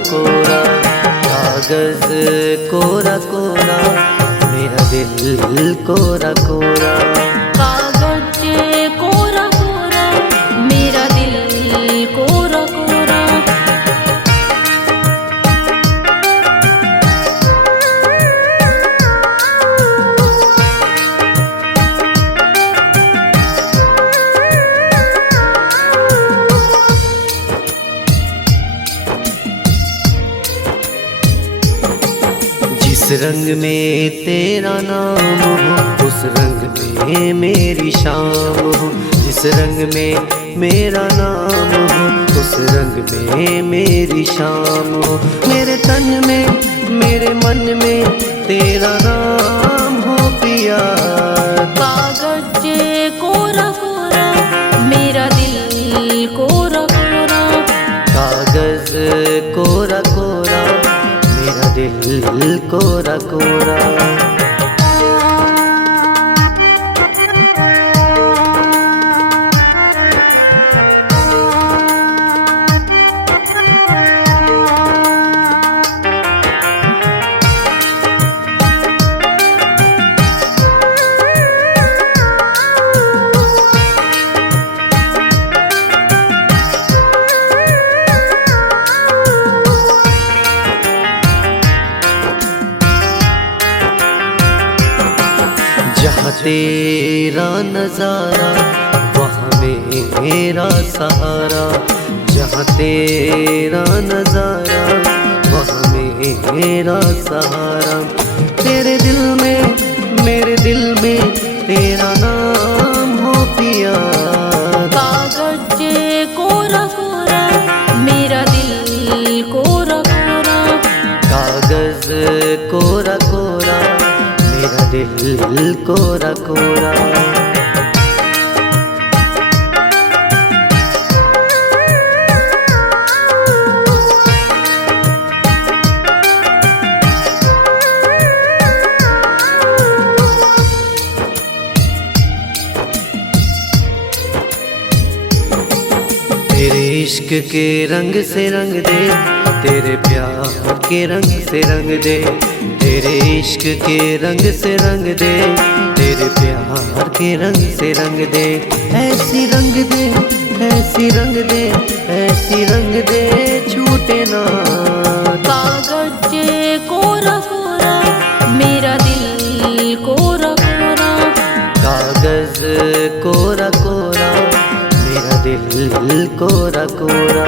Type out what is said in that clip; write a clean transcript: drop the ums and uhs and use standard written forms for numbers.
कोरा, कागज कोरा कोरा, मेरा दिल कोरा कोरा। कागज कोरा कोरा, मेरा दिल कोरा कोरा। जिस रंग में तेरा नाम हो उस रंग में मेरी शाम हो, जिस रंग में मेरा नाम हो उस रंग में मेरी शाम हो। मेरे तन में मेरे मन में तेरा नाम हो पिया। कागज कोरा कोरा, मेरा दिल कोरा कोरा। कागज कोरा कोरा, मेरा दिल कोरा कोरा। जहाँ तेरा नजारा वहाँ मेरा सहारा, जहाँ तेरा नजारा वहाँ मेरा सहारा। तेरे दिल में मेरे दिल में तेरा नाम हो पिया। कागज कोरा कोरा, मेरा दिल कोरा कोरा। कागज कोरा कोरा, मेरा दिल कोरा कोरा। तेरे इश्क के रंग से रंग दे, तेरे प्यार के रंग से रंग दे। तेरे इश्क के रंग से रंग दे, तेरे प्यार के रंग से रंग दे। ऐसी रंग दे, ऐसी रंग दे, ऐसी रंग दे छूटे ना। कागज कोरा कोरा, मेरा दिल कोरा कोरा। कागज कोरा कोरा, मेरा दिल कोरा कोरा।